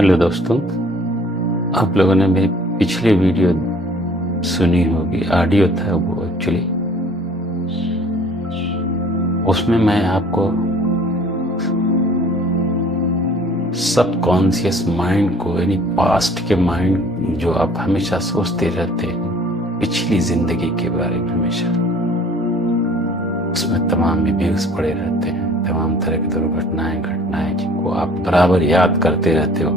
Hello दोस्तों, आप लोगों ने मेरी पिछली वीडियो सुनी होगी। ऑडियो था वो एक्चुअली। उसमें मैं आपको सबकॉन्शियस माइंड को, यानी पास्ट के माइंड जो आप हमेशा सोचते रहते हैं पिछली जिंदगी के बारे में, हमेशा उसमें तमाम रिव्यूज पड़े रहते हैं, तमाम तरह की घटनाएं जिनको आप बराबर याद करते रहते हो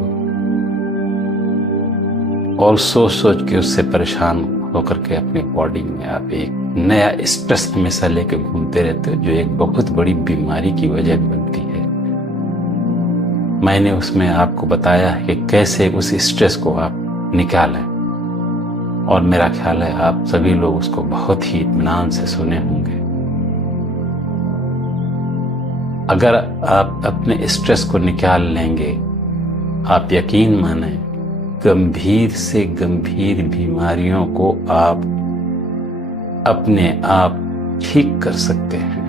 और सोच सोच के उससे परेशान होकर के अपनी बॉडी में आप एक नया स्ट्रेस हमेशा लेके घूमते रहते हो, जो एक बहुत बड़ी बीमारी की वजह बनती है। मैंने उसमें आपको बताया है कि कैसे उस स्ट्रेस को आप निकालें, और मेरा ख्याल है आप सभी लोग उसको बहुत ही इत्मीनान से सुने होंगे। अगर आप अपने स्ट्रेस को निकाल लेंगे, आप यकीन माने गंभीर से गंभीर बीमारियों को आप अपने आप ठीक कर सकते हैं।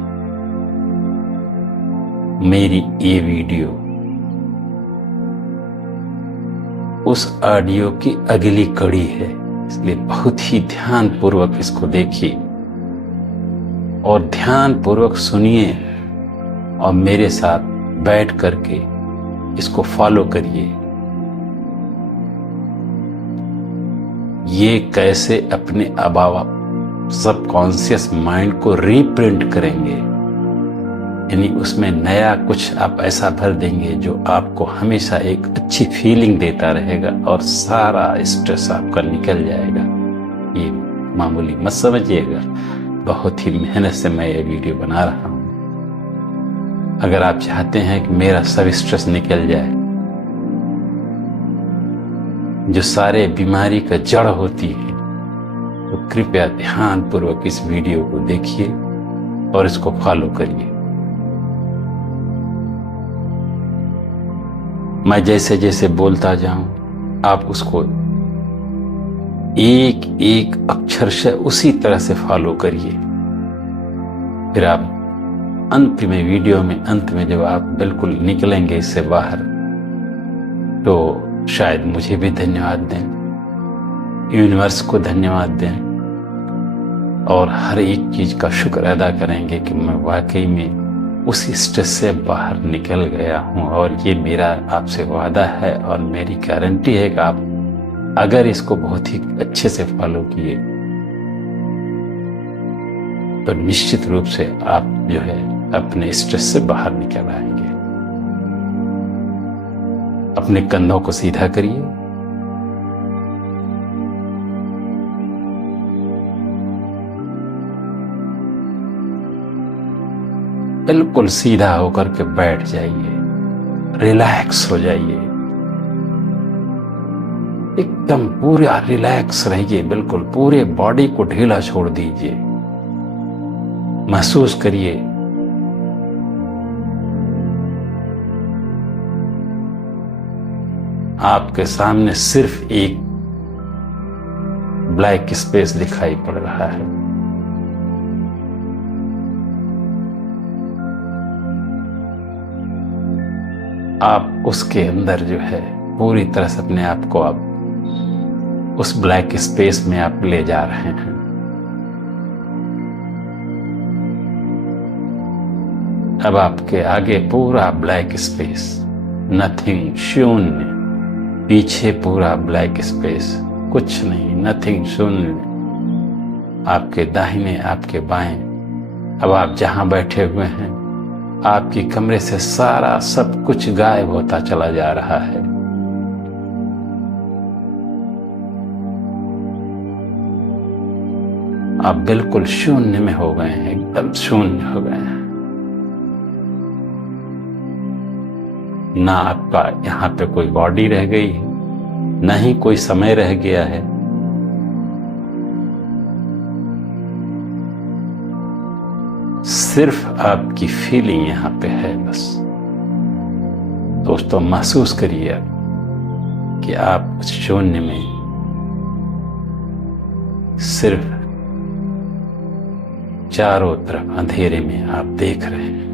मेरी ये वीडियो उस ऑडियो की अगली कड़ी है, इसलिए बहुत ही ध्यानपूर्वक इसको देखिए और ध्यानपूर्वक सुनिए और मेरे साथ बैठ करके इसको फॉलो करिए। ये कैसे अपने सबकॉन्शियस माइंड को रीप्रिंट करेंगे, यानी उसमें नया कुछ आप ऐसा भर देंगे जो आपको हमेशा एक अच्छी फीलिंग देता रहेगा और सारा स्ट्रेस आपका निकल जाएगा। ये मामूली मत समझिएगा, बहुत ही मेहनत से मैं ये वीडियो बना रहा हूं। अगर आप चाहते हैं कि मेरा सब स्ट्रेस निकल जाए, जो सारे बीमारी का जड़ होती है, तो कृपया ध्यानपूर्वक इस वीडियो को देखिए और इसको फॉलो करिए। मैं जैसे जैसे बोलता जाऊं, आप उसको एक एक अक्षर से उसी तरह से फॉलो करिए। फिर आप अंत में, वीडियो में अंत में जब आप बिल्कुल निकलेंगे इससे बाहर, तो शायद मुझे भी धन्यवाद दें, यूनिवर्स को धन्यवाद दें और हर एक चीज का शुक्र अदा करेंगे कि मैं वाकई में उस स्ट्रेस से बाहर निकल गया हूं। और ये मेरा आपसे वादा है और मेरी गारंटी है कि आप अगर इसको बहुत ही अच्छे से फॉलो किए तो निश्चित रूप से आप जो है अपने स्ट्रेस से बाहर निकल आएंगे। अपने कंधों को सीधा करिए, बिल्कुल सीधा होकर के बैठ जाइए, रिलैक्स हो जाइए, एकदम पूरा रिलैक्स रहिए, बिल्कुल पूरे बॉडी को ढीला छोड़ दीजिए। महसूस करिए आपके सामने सिर्फ एक ब्लैक स्पेस दिखाई पड़ रहा है। आप उसके अंदर जो है पूरी तरह से अपने आप को आप उस ब्लैक स्पेस में आप ले जा रहे हैं। अब आपके आगे पूरा ब्लैक स्पेस, नथिंग, शून्य। पीछे पूरा ब्लैक स्पेस, कुछ नहीं, नथिंग, शून्य। आपके दाहिने, आपके बाएं। अब आप जहां बैठे हुए हैं, आपकी कमरे से सारा सब कुछ गायब होता चला जा रहा है। आप बिल्कुल शून्य में हो गए हैं, एकदम शून्य हो गए हैं। ना आपका यहाँ पे कोई बॉडी रह गई है, ना ही कोई समय रह गया है। सिर्फ आपकी फीलिंग यहाँ पे है बस। दोस्तों, महसूस करिए कि आप उस शून्य में सिर्फ चारों तरफ अंधेरे में आप देख रहे हैं।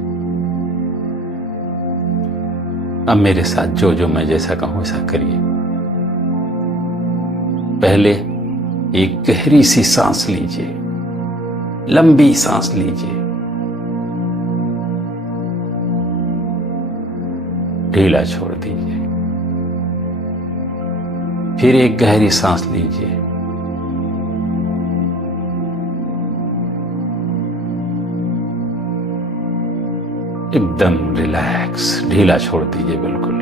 अब मेरे साथ जो जो मैं जैसा कहूं ऐसा करिए। पहले एक गहरी सी सांस लीजिए, लंबी सांस लीजिए, ढीला छोड़ दीजिए। फिर एक गहरी सांस लीजिए, एकदम रिलैक्स, ढीला छोड़ दीजिए बिल्कुल।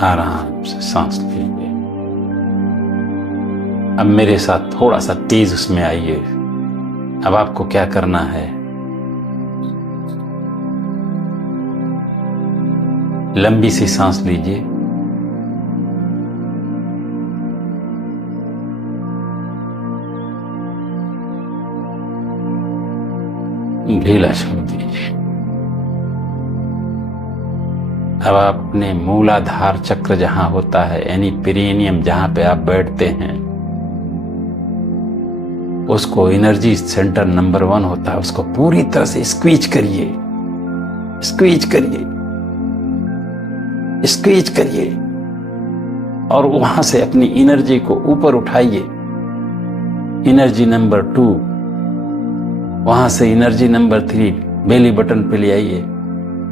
आराम से सांस लीजिए। अब मेरे साथ थोड़ा सा तेज उसमें आइए। अब आपको क्या करना है, लंबी सी सांस लीजिए, ढीला छोड़ दीजिए। अब आपने मूलाधार चक्र जहां होता है, यानी पेरिनियम जहां पे आप बैठते हैं, उसको एनर्जी सेंटर नंबर 1 होता है, उसको पूरी तरह से स्क्वीज करिए, स्क्वीज करिए, स्क्वीज करिए। और वहां से अपनी एनर्जी को ऊपर उठाइए, एनर्जी नंबर 2, वहां से एनर्जी नंबर 3 बेली बटन पे ले आइए।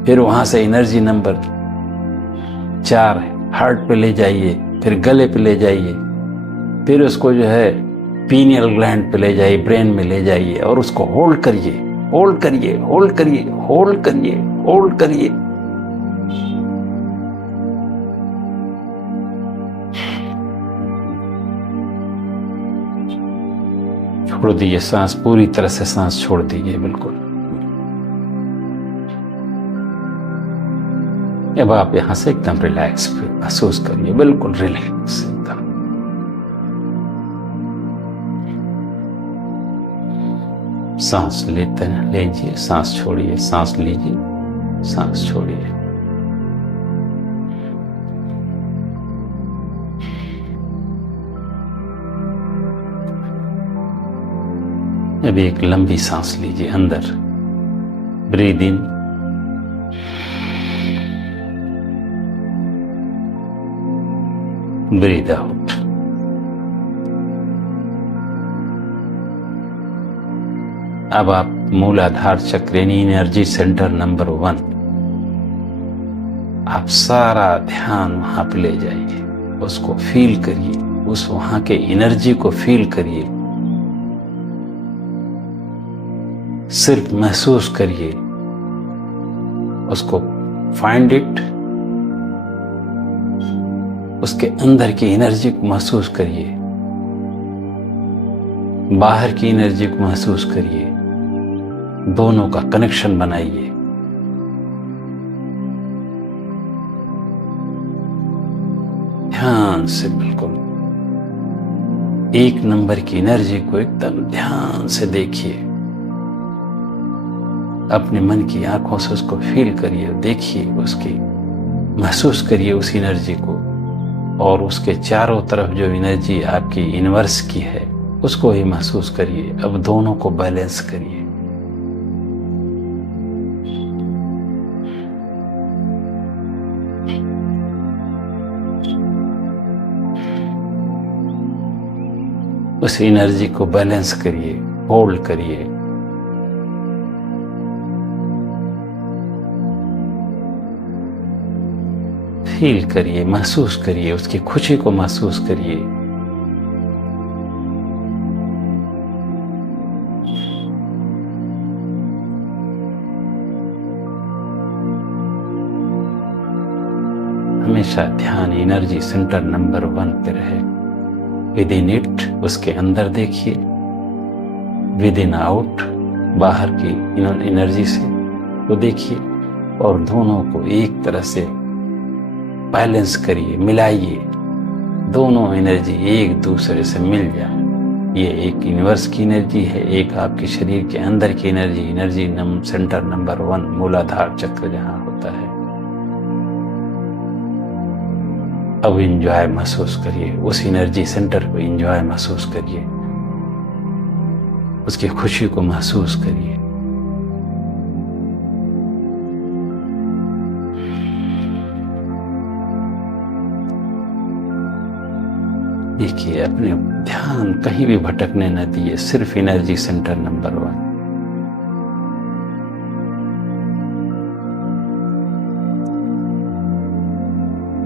फिर वहां से एनर्जी नंबर 4 हार्ट पे ले जाइए, फिर गले पे ले जाइए, फिर उसको जो है पीनियल ग्लैंड पे ले जाइए, ब्रेन में ले जाइए और उसको होल्ड करिए, होल्ड करिए, होल्ड करिए, होल्ड करिए, होल्ड करिए। छोड़ दीजिए सांस, पूरी तरह से सांस छोड़ दीजिए बिल्कुल। अब आप यहां से एकदम रिलैक्स महसूस करिए, बिल्कुल रिलैक्स एकदम। सांस लेते हैं, लीजिए, सांस छोड़िए, सांस लीजिए, सांस छोड़िए। अब एक लंबी सांस लीजिए अंदर, ब्रीद इन, ब्रीद आउट। अब आप मूलाधार चक्र यानी एनर्जी सेंटर नंबर 1, आप सारा ध्यान वहां पे ले जाइए, उसको फील करिए, उस वहां के एनर्जी को फील करिए, सिर्फ महसूस करिए उसको, फाइंड इट, उसके अंदर की एनर्जी को महसूस करिए, बाहर की एनर्जी को महसूस करिए, दोनों का कनेक्शन बनाइए। ध्यान से बिल्कुल एक नंबर की एनर्जी को एकदम ध्यान से देखिए, अपने मन की आंखों से उसको फील करिए, देखिए उसकी, महसूस करिए उस एनर्जी को, और उसके चारों तरफ जो एनर्जी आपकी यूनिवर्स की है उसको ही महसूस करिए। अब दोनों को बैलेंस करिए। उस एनर्जी को बैलेंस करिए, होल्ड करिए। फील करिए, महसूस करिए, उसकी खुशी को महसूस करिए। हमेशा ध्यान एनर्जी सेंटर नंबर 1 पे रहे। विद इन इट, उसके अंदर देखिए, विद इन आउट, बाहर की एनर्जी से तो देखिए, और दोनों को एक तरह से बैलेंस करिए, मिलाइए, दोनों एनर्जी एक दूसरे से मिल जाए। ये एक यूनिवर्स की एनर्जी है, एक आपके शरीर के अंदर की एनर्जी, एनर्जी सेंटर नंबर 1 मूलाधार चक्र जहां होता है। अब एंजॉय महसूस करिए, उस एनर्जी सेंटर को एंजॉय महसूस करिए। उसकी खुशी को महसूस करिए। देखिए, अपने ध्यान कहीं भी भटकने न दिए, सिर्फ एनर्जी सेंटर नंबर 1।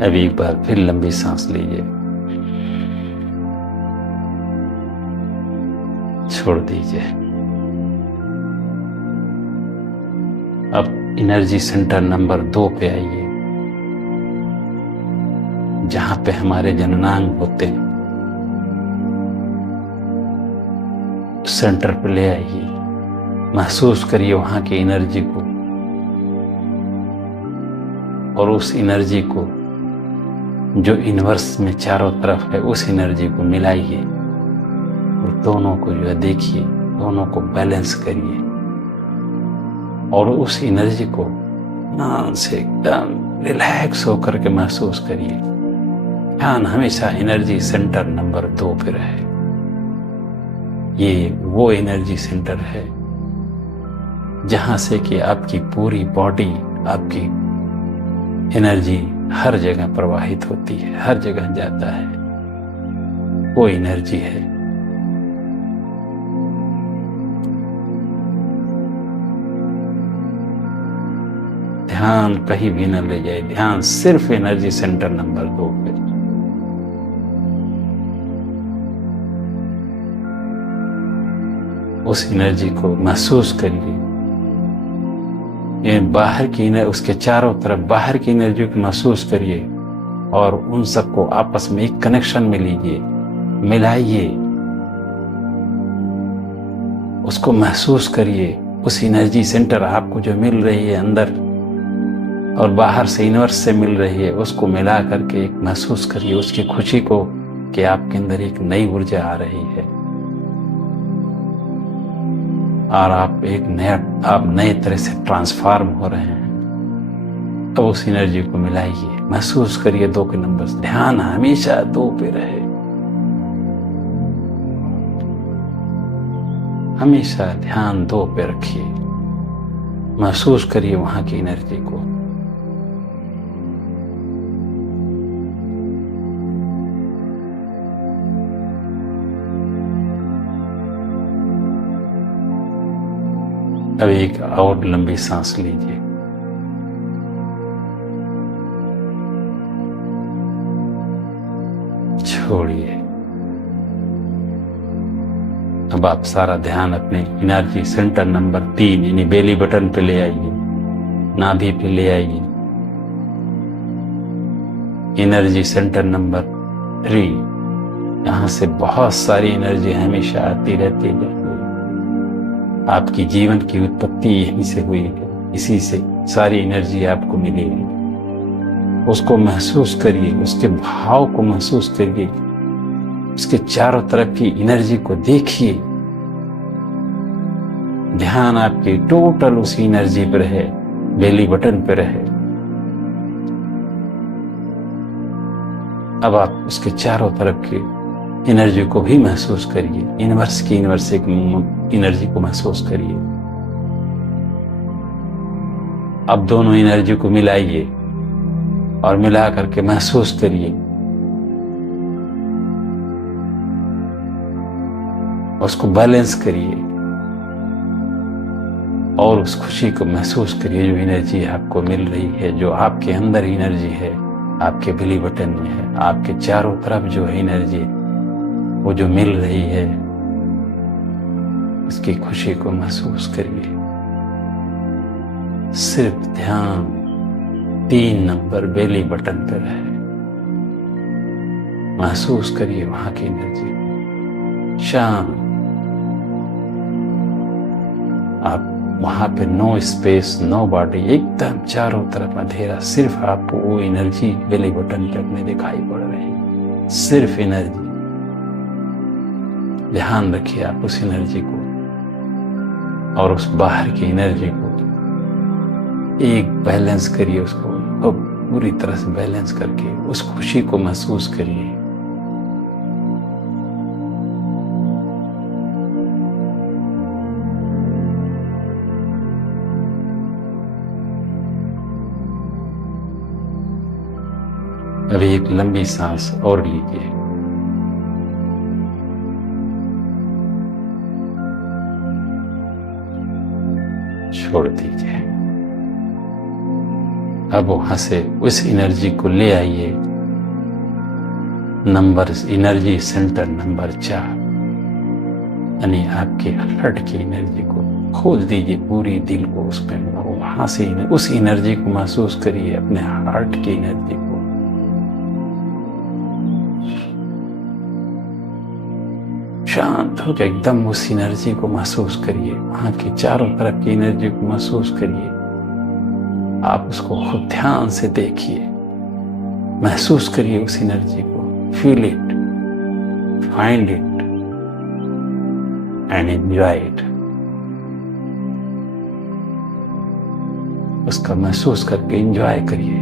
अब एक बार फिर लंबी सांस लीजिए, छोड़ दीजिए। अब एनर्जी सेंटर नंबर 2 पे आइए, जहां पे हमारे जननांग होते हैं। सेंटर पे ले आइए, महसूस करिए वहां की एनर्जी को, और उस एनर्जी को जो यूनिवर्स में चारों तरफ है, उस एनर्जी को मिलाइए और दोनों को जो है देखिए, दोनों को बैलेंस करिए और उस एनर्जी को ध्यान से एकदम रिलैक्स होकर के महसूस करिए। ध्यान हमेशा एनर्जी सेंटर नंबर 2 पे रहे। ये वो एनर्जी सेंटर है जहां से कि आपकी पूरी बॉडी, आपकी एनर्जी हर जगह प्रवाहित होती है, हर जगह जाता है। वो एनर्जी है। ध्यान कहीं भी न ले जाए, ध्यान सिर्फ एनर्जी सेंटर नंबर 2 पे। उस एनर्जी को महसूस करिए। ये बाहर की उसके चारों तरफ बाहर की एनर्जी को महसूस करिए और उन सबको आपस में एक कनेक्शन में लीजिए, मिलाइए, उसको महसूस करिए। उस एनर्जी सेंटर आपको जो मिल रही है अंदर और बाहर से यूनिवर्स से मिल रही है, उसको मिला करके एक महसूस करिए उसकी खुशी को कि आपके अंदर एक नई ऊर्जा आ रही है और आप नए तरह से ट्रांसफॉर्म हो रहे हैं। तो उस एनर्जी को मिलाइए, महसूस करिए 2 के नंबर से। ध्यान हमेशा 2 पे रहे, हमेशा ध्यान 2 पे रखिए, महसूस करिए वहां की एनर्जी को। अब एक और लंबी सांस लीजिए, छोड़िए। अब आप सारा ध्यान अपने एनर्जी सेंटर नंबर 3 यानी बेली बटन पे ले आइए, नाभि पे ले आइए। एनर्जी सेंटर नंबर 3, यहां से बहुत सारी एनर्जी हमेशा आती रहती है। आपकी जीवन की उत्पत्ति यहीं से हुई है, इसी से सारी एनर्जी आपको मिलेगी। उसको महसूस करिए, उसके भाव को महसूस करिए, उसके चारों तरफ की एनर्जी को देखिए। ध्यान आपकी टोटल उसी एनर्जी पर रहे, बेली बटन पर रहे। अब आप उसके चारों तरफ की एनर्जी को भी महसूस करिए, यूनिवर्स की एनर्जी को महसूस करिए। अब दोनों एनर्जी को मिलाइए और मिला करके महसूस करिए। उसको बैलेंस करिए और उस खुशी को महसूस करिए जो एनर्जी आपको मिल रही है, जो आपके अंदर एनर्जी है, आपके बेली बटन में है, आपके चारों तरफ जो है एनर्जी वो जो मिल रही है, उसकी खुशी को महसूस करिए। सिर्फ ध्यान 3 नंबर बेली बटन पर है, महसूस करिए वहां की एनर्जी। शांत, आप वहां पे नो स्पेस, नो बॉडी, एकदम चारों तरफ अंधेरा, सिर्फ आपको वो एनर्जी बेली बटन पे अपने दिखाई पड़ रही, सिर्फ एनर्जी। ध्यान रखिए आप उस एनर्जी को और उस बाहर की एनर्जी को एक बैलेंस करिए, उसको पूरी तरह से बैलेंस करके उस खुशी को महसूस करिए। अभी एक लंबी सांस और लीजिए। छोड़ दीजिए। अब वहां से उस एनर्जी को ले आइए नंबर एनर्जी सेंटर नंबर 4, यानी आपके हार्ट की एनर्जी को खोल दीजिए, पूरी दिल को उसमें वहां से उस एनर्जी को महसूस करिए, अपने हार्ट की एनर्जी को। शांत होकर एकदम उस एनर्जी को महसूस करिए, वहां की चारों तरफ की एनर्जी को महसूस करिए। आप उसको खुद ध्यान से देखिए, महसूस करिए उस एनर्जी को। Feel it, find it and enjoy it. उसका महसूस करके एंजॉय करिए।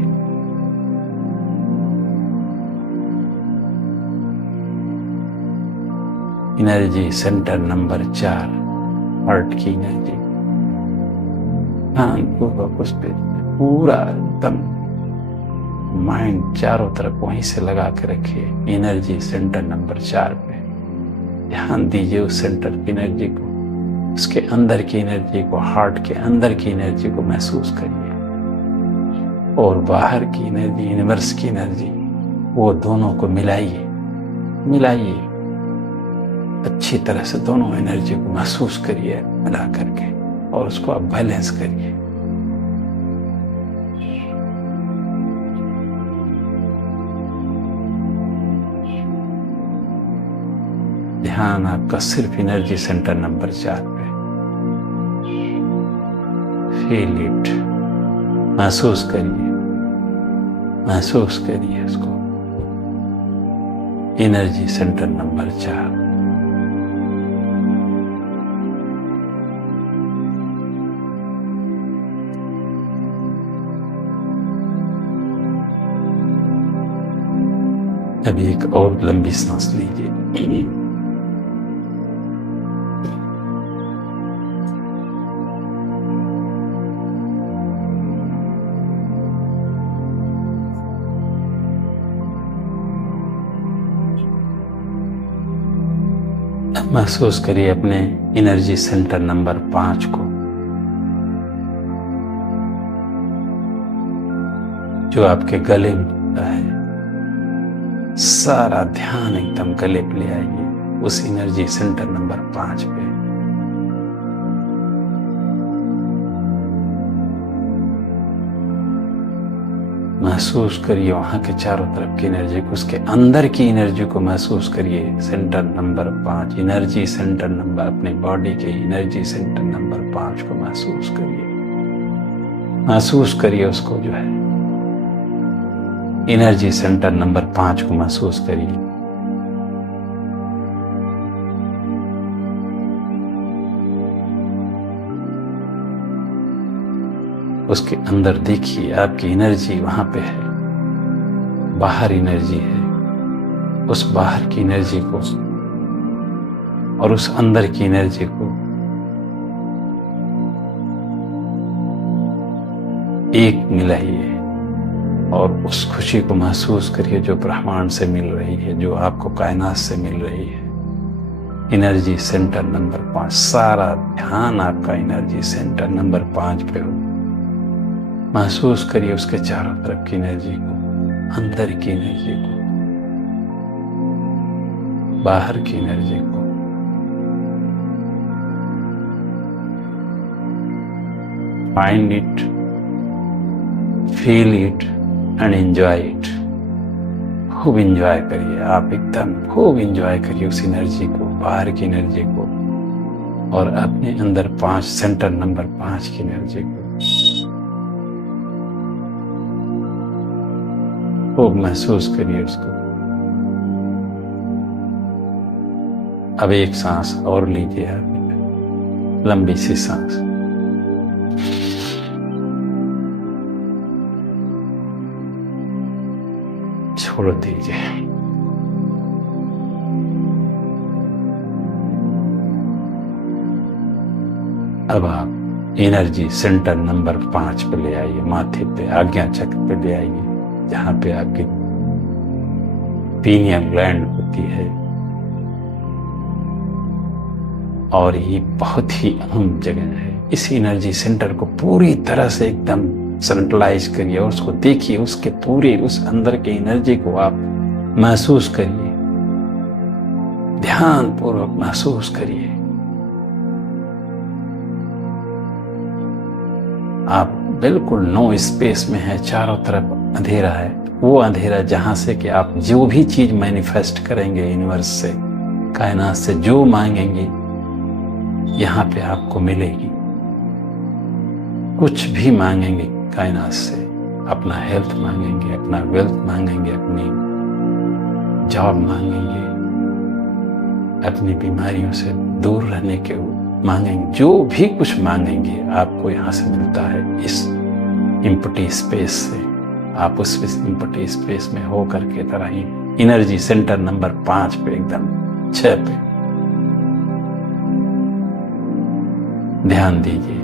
एनर्जी सेंटर नंबर 4, हार्ट की एनर्जी। ध्यानपूर्वक उस पर पूरा एकदम माइंड चारों तरफ वहीं से लगा के रखिए। एनर्जी सेंटर नंबर 4 पे ध्यान दीजिए, उस सेंटर की एनर्जी को, उसके अंदर की एनर्जी को, हार्ट के अंदर की एनर्जी को महसूस करिए, और बाहर की एनर्जी, यूनिवर्स की एनर्जी, वो दोनों को मिलाइए। अच्छी तरह से दोनों एनर्जी को महसूस करिए मिला करके, और उसको आप बैलेंस करिए। ध्यान आपका सिर्फ एनर्जी सेंटर नंबर 4 पे। फील इट, महसूस करिए उसको। Energy centre number 4। अभी एक और लंबी सांस लीजिए। महसूस करिए अपने एनर्जी सेंटर नंबर 5 को, जो आपके गले में होता है। सारा ध्यान एकदम गले पे ले आइए, उस एनर्जी सेंटर नंबर 5 पे। महसूस करिए वहां के चारों तरफ की एनर्जी को, उसके अंदर की एनर्जी को महसूस करिए। Centre number 5, energy centre number, अपने बॉडी के एनर्जी सेंटर नंबर 5 को महसूस करिए उसको, जो है एनर्जी सेंटर नंबर 5 को महसूस करिए। उसके अंदर देखिए आपकी एनर्जी वहां पे है, बाहर एनर्जी है। उस बाहर की एनर्जी को और उस अंदर की एनर्जी को एक मिलाइए, और उस खुशी को महसूस करिए जो ब्रह्मांड से मिल रही है, जो आपको कायनात से मिल रही है। एनर्जी सेंटर नंबर 5, सारा ध्यान आपका एनर्जी सेंटर नंबर 5 पे हो। महसूस करिए उसके चारों तरफ की एनर्जी को, अंदर की एनर्जी को, बाहर की एनर्जी को। Find it, feel it and enjoy it. खूब एंजॉय करिए आप, एकदम खूब एंजॉय करिए उस एनर्जी को, बाहर की एनर्जी को, और अपने अंदर 5 सेंटर नंबर 5 की एनर्जी को खूब महसूस करिए उसको। अब एक सांस और लीजिए आप, लंबी सी सांस। छोड़ दीजिए। अब आप एनर्जी सेंटर नंबर 5 पे ले आइए, माथे पे, आज्ञा चक्र पे ले आइए, जहां पे आपकी पीनियल ग्लैंड होती है, और ये बहुत ही अहम जगह है। इस एनर्जी सेंटर को पूरी तरह से एकदम सेंट्रलाइज करिए और उसको देखिए, उसके पूरे उस अंदर के एनर्जी को आप महसूस करिए, ध्यान पूर्वक महसूस करिए। आप बिल्कुल नो स्पेस में है, चारों तरफ अंधेरा है, वो अंधेरा जहां से कि आप जो भी चीज मैनिफेस्ट करेंगे यूनिवर्स से, कायनात से जो मांगेंगे यहां पे आपको मिलेगी। कुछ भी मांगेंगे कायनात से, अपना हेल्थ मांगेंगे, अपना वेल्थ मांगेंगे, अपनी जॉब मांगेंगे, अपनी बीमारियों से दूर रहने के मांगेंगे, जो भी कुछ मांगेंगे आपको यहाँ से मिलता है इस इम्पटी स्पेस से। आप उस इम्पटी स्पेस में हो करके तरह ही एनर्जी सेंटर नंबर 5 पे, एकदम 6 पे ध्यान दीजिए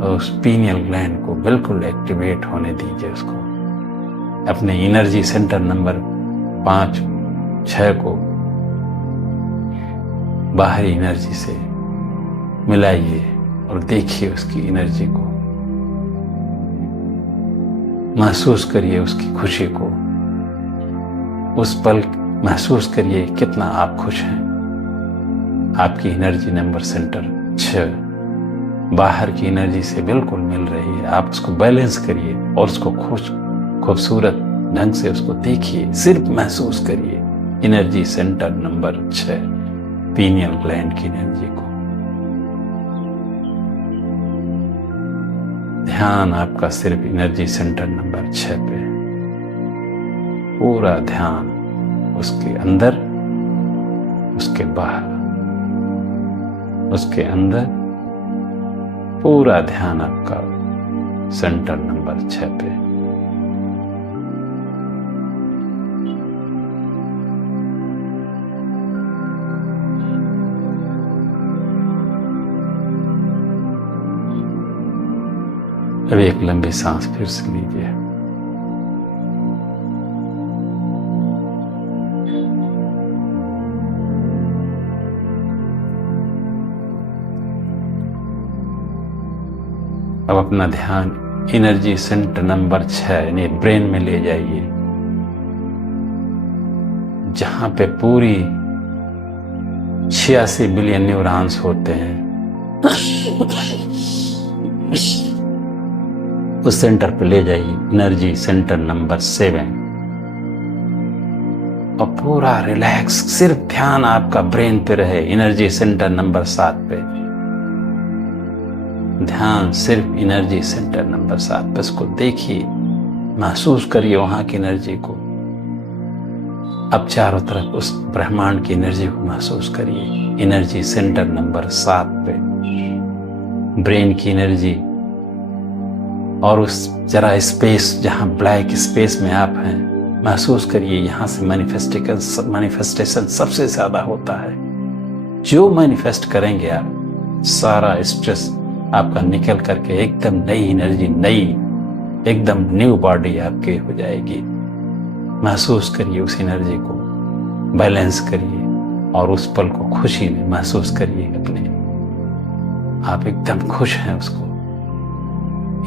और उस पीनियल ग्लैंड को बिल्कुल एक्टिवेट होने दीजिए। उसको अपने एनर्जी सेंटर नंबर 5, 6 को बाहरी एनर्जी से मिलाइए और देखिए उसकी एनर्जी को, महसूस करिए उसकी खुशी को। उस पल महसूस करिए कितना आप खुश हैं। आपकी एनर्जी नंबर सेंटर 6 बाहर की एनर्जी से बिल्कुल मिल रही है। आप उसको बैलेंस करिए और उसको खूबसूरत ढंग से उसको देखिए, सिर्फ महसूस करिए energy centre number 6 pineal gland की एनर्जी को। ध्यान आपका सिर्फ एनर्जी सेंटर नंबर 6 पे, पूरा ध्यान उसके अंदर, उसके बाहर, उसके अंदर, पूरा ध्यान आपका सेंटर नंबर 6 पे। अब एक लंबी सांस फिर से लीजिए। अब अपना ध्यान एनर्जी सेंटर नंबर 6 यानी ब्रेन में ले जाइए, जहां पे पूरी 86 बिलियन न्यूरॉन्स होते हैं। उस सेंटर पे ले जाइए एनर्जी सेंटर नंबर 7 और पूरा रिलैक्स, सिर्फ ध्यान आपका ब्रेन पे रहे। एनर्जी सेंटर नंबर 7 पे ध्यान सिर्फ एनर्जी सेंटर नंबर 7 पे, उसको देखिए, महसूस करिए वहां की एनर्जी को। अब चारों तरफ उस ब्रह्मांड की एनर्जी को महसूस करिए। एनर्जी सेंटर नंबर 7 पे ब्रेन की एनर्जी और उस जरा स्पेस जहां ब्लैक स्पेस में आप हैं, महसूस करिए यहां से मैनिफेस्टेशन सबसे ज्यादा होता है। जो मैनिफेस्ट करेंगे आप, सारा स्ट्रेस आपका निकल करके एकदम नई एनर्जी, नई एकदम न्यू बॉडी आपकी हो जाएगी। महसूस करिए उस एनर्जी को, बैलेंस करिए और उस पल को खुशी में महसूस करिए अपने। आप एकदम खुश हैं उसको।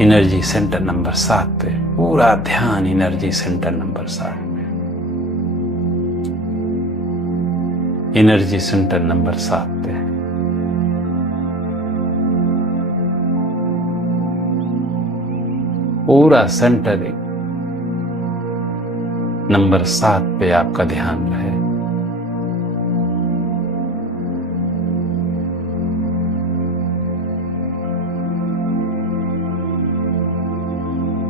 एनर्जी सेंटर नंबर 7 पे पूरा ध्यान एनर्जी सेंटर नंबर 7 पे, एनर्जी सेंटर नंबर 7 पे। पूरा सेंटर नंबर 7 पे आपका ध्यान रहे।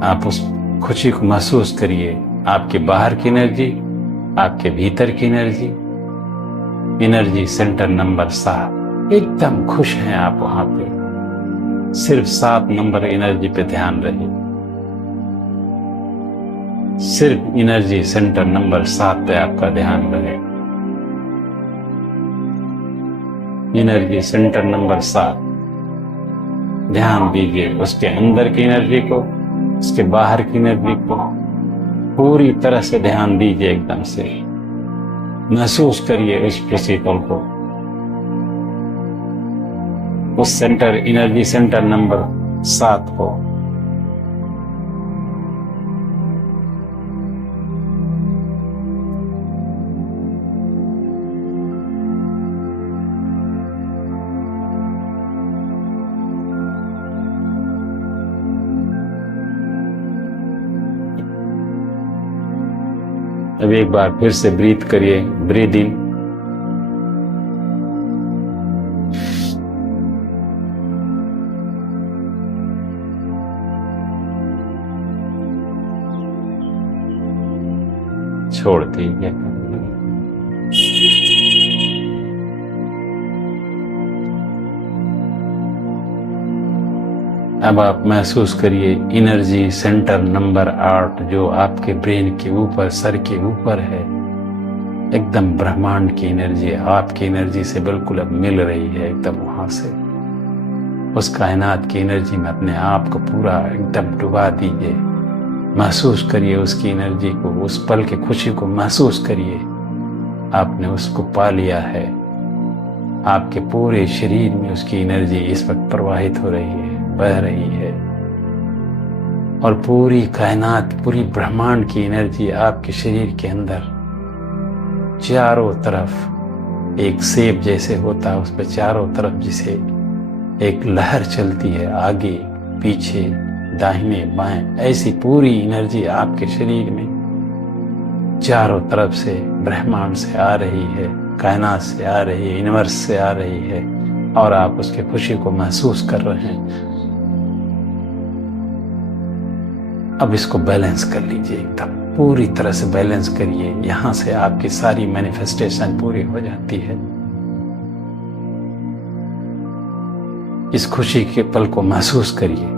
आप उस खुशी को महसूस करिए। आपके बाहर की एनर्जी, आपके भीतर की एनर्जी, एनर्जी सेंटर नंबर 7, एकदम खुश हैं आप वहां पे। सिर्फ 7 नंबर एनर्जी पे ध्यान रहिए। सिर्फ एनर्जी सेंटर नंबर 7 पे आपका ध्यान रहे। एनर्जी सेंटर नंबर 7 ध्यान दीजिए उसके अंदर की एनर्जी को, उसके बाहर की एनर्जी को पूरी तरह से ध्यान दीजिए एकदम से। महसूस करिए उस प्रिंसिपल को, उस सेंटर, एनर्जी सेंटर नंबर 7 को। अब एक बार फिर से ब्रीथ करिए, ब्रीथ इन, छोड़ दीजिए। अब आप महसूस करिए एनर्जी सेंटर नंबर 8 जो आपके ब्रेन के ऊपर, सर के ऊपर है। एकदम ब्रह्मांड की एनर्जी आपकी एनर्जी से बिल्कुल अब मिल रही है, एकदम वहां से उस कायनात की एनर्जी में अपने आप को पूरा एकदम डुबा दीजिए। महसूस करिए उसकी एनर्जी को, उस पल की खुशी को महसूस करिए। आपने उसको पा लिया है, आपके पूरे शरीर में उसकी एनर्जी इस वक्त प्रवाहित हो रही है, बह रही है, और पूरी कायनात, पूरी ब्रह्मांड की एनर्जी आपके शरीर के अंदर चारों तरफ, एक सेब जैसे होता है उस पर चारों तरफ जैसे एक लहर चलती है, आगे पीछे दाहिने बाएं, ऐसी पूरी एनर्जी आपके शरीर में चारों तरफ से, ब्रह्मांड से आ रही है, कायनात से आ रही है, यूनिवर्स से आ रही है, और आप उसकी खुशी को महसूस कर रहे हैं। अब इसको बैलेंस कर लीजिए, एकदम पूरी तरह से बैलेंस करिए। यहां से आपकी सारी मैनिफेस्टेशन पूरी हो जाती है। इस खुशी के पल को महसूस करिए।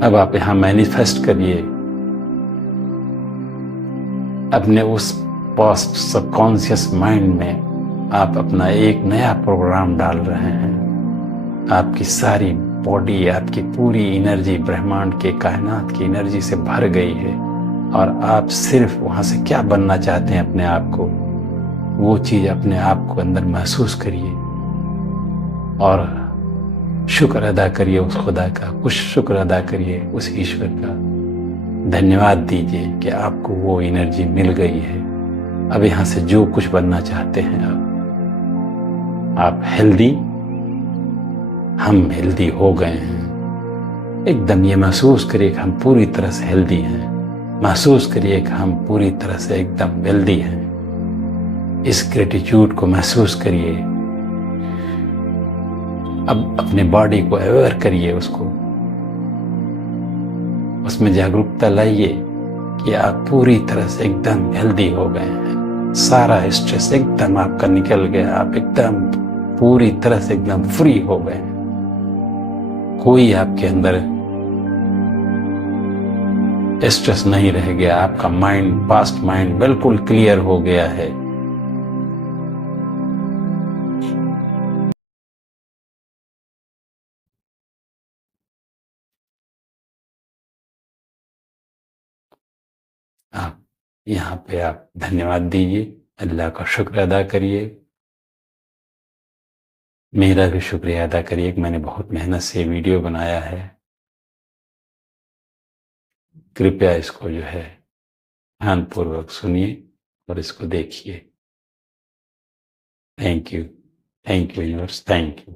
अब आप यहां मैनिफेस्ट करिए अपने उस पास्ट सबकॉन्शियस माइंड में। आप अपना एक नया प्रोग्राम डाल रहे हैं। आपकी सारी बॉडी, आपकी पूरी एनर्जी ब्रह्मांड के, कायनात की एनर्जी से भर गई है, और आप सिर्फ वहां से क्या बनना चाहते हैं अपने आप को, वो चीज अपने आप को अंदर महसूस करिए और शुक्र अदा करिए उस खुदा का, कुछ शुक्र अदा करिए उस ईश्वर का। धन्यवाद दीजिए कि आपको वो एनर्जी मिल गई है। अब यहां से जो कुछ बनना चाहते हैं आप हेल्दी, हम हेल्दी हो गए हैं। एकदम ये महसूस करिए कि हम पूरी तरह से हेल्दी हैं। महसूस करिए कि हम पूरी तरह से एकदम हेल्दी हैं। इस ग्रेटिट्यूड को महसूस करिए। अब अपने बॉडी को अवेयर करिए, उसमें जागरूकता लाइए कि आप पूरी तरह से एकदम हेल्दी हो गए हैं। सारा स्ट्रेस एकदम आपका निकल गया, आप एकदम पूरी तरह से एकदम फ्री हो गए हैं। कोई आपके अंदर स्ट्रेस नहीं रह गया। आपका माइंड, पास्ट माइंड बिल्कुल क्लियर हो गया है। आप यहाँ पे आप धन्यवाद दीजिए, अल्लाह का शुक्र अदा करिए। मेरा भी शुक्रिया अदा करिए कि मैंने बहुत मेहनत से वीडियो बनाया है। कृपया इसको जो है ध्यानपूर्वक सुनिए और इसको देखिए। Thank you universe, thank you.